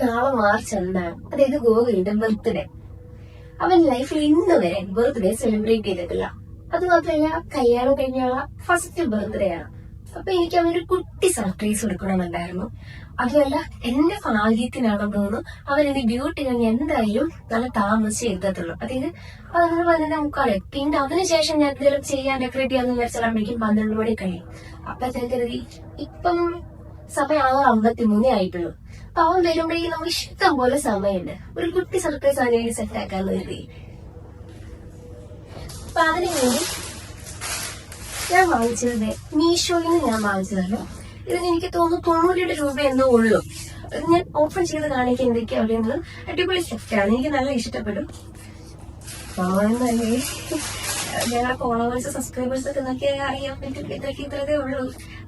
നാളെ മാർച്ച് 1 അതായത് ഗോകുലിന്റെ ബർത്ത്ഡേ. അവൻ ലൈഫിൽ ഇന്ന് വരെ ബർത്ത്ഡേ സെലിബ്രേറ്റ് ചെയ്തിട്ടില്ല. അത് മാത്രമല്ല, കല്യാണം കഴിഞ്ഞുള്ള ഫസ്റ്റ് ബർത്ത്ഡേ ആണ്. അപ്പൊ എനിക്ക് അവനൊരു കുട്ടി സർപ്രൈസ് കൊടുക്കണമെന്നുണ്ടായിരുന്നു. അതുമല്ല, എന്റെ ഭാഗ്യത്തിനാണെന്ന് തോന്നുന്നു അവൻ എന്റെ ബ്യൂട്ടി കഴിഞ്ഞ് എന്തായാലും നല്ല താമസിച്ച് എത്തത്തുള്ളൂ. അതായത് 11:45. പിന്നെ അതിനുശേഷം ഞാൻ എന്തെങ്കിലും ചെയ്യാൻ ഡെക്കറേറ്റ് ചെയ്യാന്ന് വിചാരിച്ചാൽ 12 മണി കഴിയും. അപ്പൊ ഞാൻ കരുതി ഇപ്പം സമയം 6:53 ആയിട്ടുള്ളൂ. അപ്പൊ അവൻ വരുമ്പോഴേക്കും നമുക്ക് ഇഷ്ടം പോലെ സമയമുണ്ട്. ഒരു കുട്ടി സർപ്രൈസ് അതിന് വേണ്ടി സെറ്റ് ആക്കാന്ന് കരുതി. അപ്പൊ അതിനു വേണ്ടി ഞാൻ വാങ്ങിച്ചത് മീഷോയിൽ നിന്ന് ഞാൻ വാങ്ങിച്ചതാണ്. ഇതിന് എനിക്ക് തോന്നുന്നു 90 രൂപ എന്തോ ഉള്ളൂ. ഞാൻ ഓപ്പൺ ചെയ്ത് കാണിക്കാൻ എന്തൊക്കെയാ പറയുന്നത്. അടിപൊളി സെറ്റാണ്, എനിക്ക് നല്ല ഇഷ്ടപ്പെടും. ഞങ്ങളുടെ ഫോളോവേഴ്സ് സബ്സ്ക്രൈബേഴ്സ് ഒക്കെ നോക്കി അറിയാൻ പറ്റും ഇത്രയേ ഉള്ളൂ.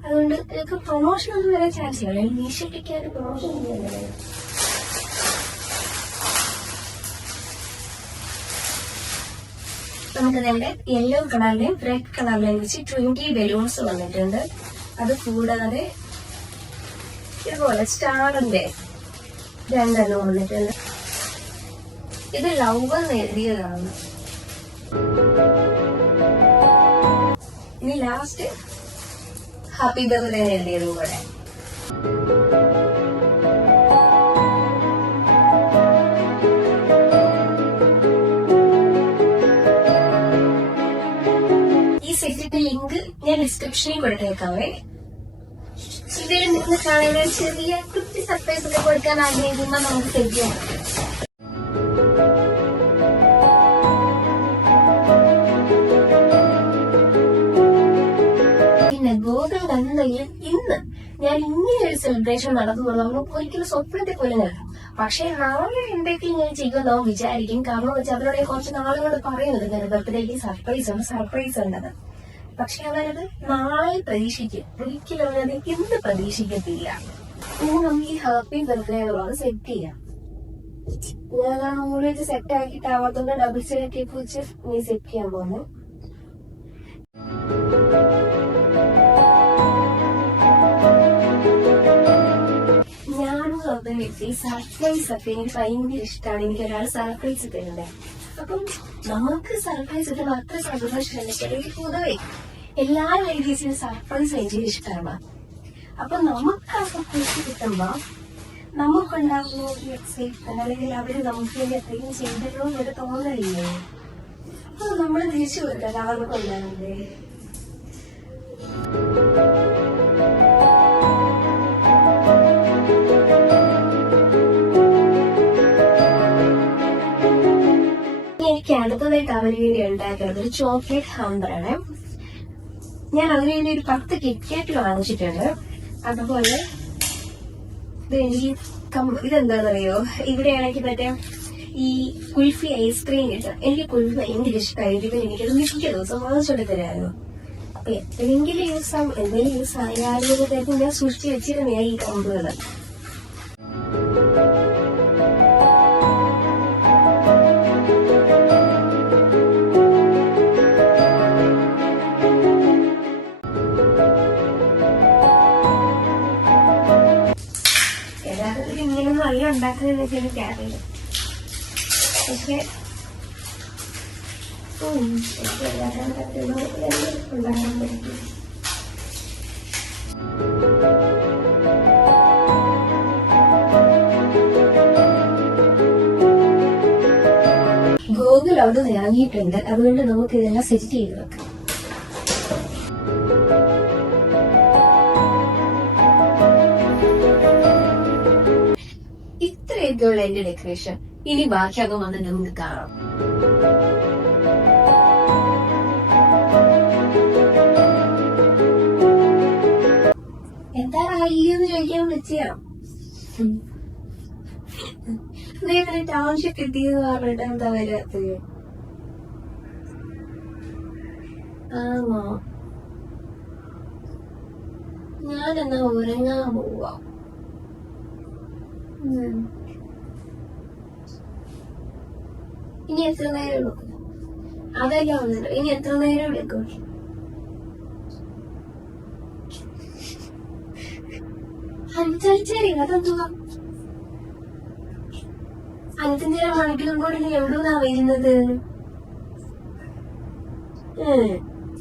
അതുകൊണ്ട് നിങ്ങൾക്ക് പ്രൊമോഷൻ ഒന്നും വരാൻ ചാൻസ് ഇല്ല. മീഷോയ്ക്ക് പ്രൊമോഷൻ ചെയ്യുന്നത് നമുക്ക് നമ്മുടെ യെല്ലോ കളറിലെയും റെഡ് കളറിലെയും വെച്ച് 20 ബലൂൺസ് വന്നിട്ടുണ്ട്. അത് കൂടാതെ ഇതുപോലെ സ്റ്റാറിന്റെ 2 വന്നിട്ടുണ്ട്. ഇത് ലവ് എന്ന് എഴുതിയതാണ്. ഇനി ലാസ്റ്റ് ഹാപ്പി ബർത്ത്ഡേ എഴുതിയതും കൂടെ. സെറ്റിന്റെ ലിങ്ക് ഞാൻ ഡിസ്ക്രിപ്ഷനിൽ കൊടുത്തേക്കാവേ. ഇതിൽ നിന്ന് കാണുന്ന ചെറിയ കുട്ടി സർപ്രൈസ് ഒക്കെ കൊടുക്കാൻ ആഗ്രഹിക്കുമ്പോൾ നമുക്ക് സെറ്റ് ചെയ്യാം. പിന്നെ ഗോകുൽ എന്തായാലും ഇന്ന് ഞാൻ ഇങ്ങനെ ഒരു സെലിബ്രേഷൻ നടത്തുന്നത് നമുക്ക് ഒരിക്കലും സ്വപ്നത്തെ പോലെ നടക്കും. പക്ഷെ നാളെ എന്തെങ്കിലും ഞാൻ ചെയ്യുമെന്നോ വിചാരിക്കും. കാരണം വെച്ചാൽ അവരോട് കുറച്ച് നാളുകൾ പറയുന്നുണ്ട് ബർത്ത്ഡേക്ക് സർപ്രൈസ് ഉണ്ടെന്ന്. പക്ഷെ അവരത് നാളെ പ്രതീക്ഷിക്കും, ഒരിക്കലും അവരത് ഇന്ന് പ്രതീക്ഷിക്കത്തില്ല. ഇനി നമുക്ക് ഈ ഹാപ്പി ബർത്ത്ഡേ ഉള്ളത് സെറ്റ് ചെയ്യാം. ഞാൻ ഓൾറെഡി സെറ്റ് ആക്കിയിട്ടാവാത്തതുകൊണ്ട് ഡബിൾ സൈഡ് ടേപ്പ് വെച്ച് നീ സെറ്റ് ചെയ്യാൻ പോകുന്നു. ഞാനും സ്വന്തം വ്യക്തി സർപ്രൈസ് ഒക്കെ എനിക്ക് ഭയങ്കര ഇഷ്ടമാണ്. എനിക്ക് ഒരാൾ സർപ്രൈസ് തരുന്നത്. അപ്പം നമുക്ക് സർപ്രൈസ് കിട്ടുമ്പോൾ അത്ര സന്തോഷമല്ല. എനിക്ക് പൊതുവെ എല്ലാ ലേഡീസിനും സർപ്രൈസ് ഭയങ്കര ഇഷ്ടമാണ്. അപ്പൊ നമുക്ക് ആ സർപ്രൈസ് കിട്ടുമ്പോ നമുക്കുണ്ടാകുന്ന ഒരു എക്സൈറ്റ്മെന്റ്, അല്ലെങ്കിൽ അവര് നമുക്ക് വേണ്ടി എത്രയും ചെയ്തല്ലോ എന്നൊരു തോന്നലില്ലേ. അപ്പൊ നമ്മള് തിരിച്ചു കൊടുക്കാം അവർക്ക് ഉണ്ടാകുന്നേ. എനിക്ക് അടുത്തതായിട്ട് അവന് വേണ്ടി ഉണ്ടാക്കുന്നത് ഒരു ചോക്ലേറ്റ് ഹംബറാണ്. ഞാൻ അതിന് വേണ്ടി ഒരു 10 കിറ്റ്കാറ്റ് വാങ്ങിച്ചിട്ടുണ്ട്. അതുപോലെ ഇതെന്താണെന്നറിയോ, ഇവിടെയാണെങ്കിൽ മറ്റേ ഈ കുൽഫി ഐസ്ക്രീം കിട്ടും. എനിക്ക് കുൽഫി ഭയങ്കര ഇഷ്ടമായിരിക്കും. എനിക്കത് മിക്ക ദിവസം വാങ്ങിച്ചോണ്ട് തരായിരുന്നു. അപ്പൊ എന്തെങ്കിലും യൂസ് ആയാലും ഞാൻ സൂക്ഷിച്ച് വെച്ചിരുന്ന ഈ കമ്പുകള്. ഇങ്ങനെയൊന്നും അല്ല ഉണ്ടാക്കുന്നതെന്നൊക്കെ എനിക്കറിയില്ല. പക്ഷെ ഉണ്ടാക്കാൻ പറ്റും. ഗോകുൽ അവിടെ ഇറങ്ങിയിട്ടുണ്ട്. അതുകൊണ്ട് നമുക്ക് ഇതെല്ലാം സെറ്റ് ചെയ്ത് വെക്കാം. ഇത്രയൊക്കെയുള്ള എന്റെ ഡെക്കറേഷൻ. ഇനി ബാക്കി അത് വന്നിട്ട് നമുക്ക് കാണാം. എന്താ എന്ന് ചോദിക്കാൻ വിളിച്ചാണ്. ടൗൺഷിപ്പ് കിട്ടിയെന്ന് പറഞ്ഞിട്ട് എന്താ വരാത്തത്? ആണോ? ഞാനെന്നാ ഉറങ്ങാൻ പോവാ. ഇനി എത്ര നേരം എടുക്കും? അതല്ല വന്നിട്ട് ഇനി എത്ര നേരം എടുക്കും? അഞ്ചാഴ്ച അതെന്തുവാ? 5.5 മണിക്കൂർ കൂടി നീ എവിടുന്നാ വരുന്നത്?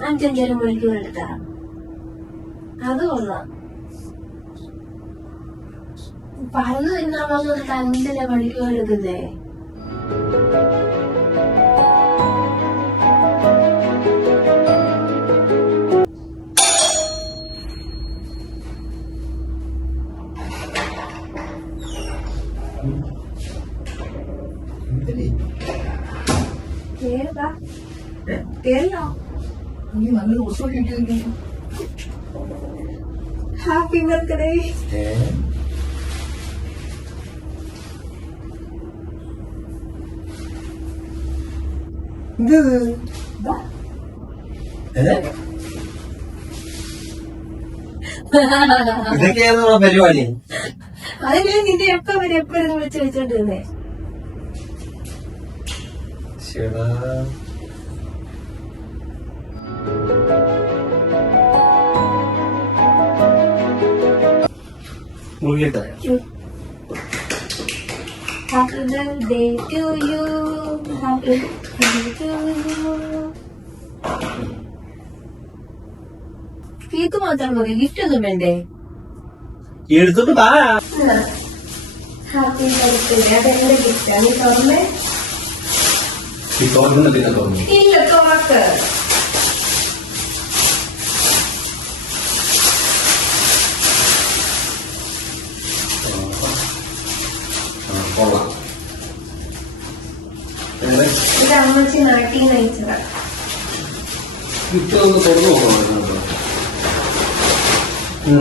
5.5 മണിക്കൂർ എടുത്താ അത് കൊള്ളാം. പറഞ്ഞു തന്നാണെന്ന് 5.5 മണിക്കൂർ എടുക്കുന്നേ. Happy birthday. ഇതൊക്കെയായിരുന്നു പരിപാടി. അതെങ്ങനെ നിന്റെ എപ്പോഴും വിളിച്ച് വെച്ചോണ്ടിരുന്നേ? ശരിടാ. Happy birthday to you. Happy birthday to you. Cake മാത്രം മതി, ഗിഫ്റ്റ് ഒന്നും വേണ്ടേ? എടുത്തിട്ട് താ. Happy birthday. അതെന്റെ ഗിഫ്റ്റാണ്. തുറന്നേ? ഇല്ല, തുറക്ക്. കൊള്ളാം. ഇത് അമ്മച്ചി നാട്ടിൽ നിന്ന് അയച്ചതാ. ഗിഫ്റ്റ് ഒന്ന് തുറന്നു നോക്കണം.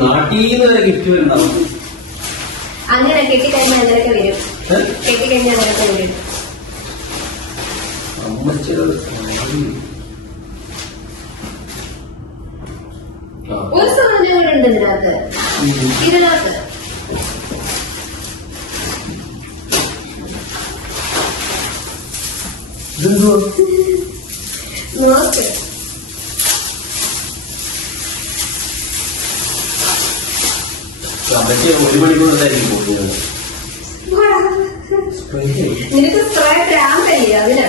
നാട്ടിൽ നിന്ന് ഗിഫ്റ്റ് വരുന്നുണ്ടാവും. അങ്ങനെ കെട്ടിക്കഴിഞ്ഞാൽ അതിലൊക്കെ വരും. കെട്ടിക്കഴിഞ്ഞാൽ അതിലൊക്കെ വരും. അമ്മച്ചോട് ഒരു സാധനം കൂടെ ഉണ്ട് ഇതിനകത്ത്. ഇതിനകത്ത് നോക്ക്. അമ്മയ്ക്ക് 1 മണിക്കൂറായിരിക്കും പോകുന്നത്. നിനക്ക് സ്പ്രേ പ്രാന്തല്ലേ അതിനാ?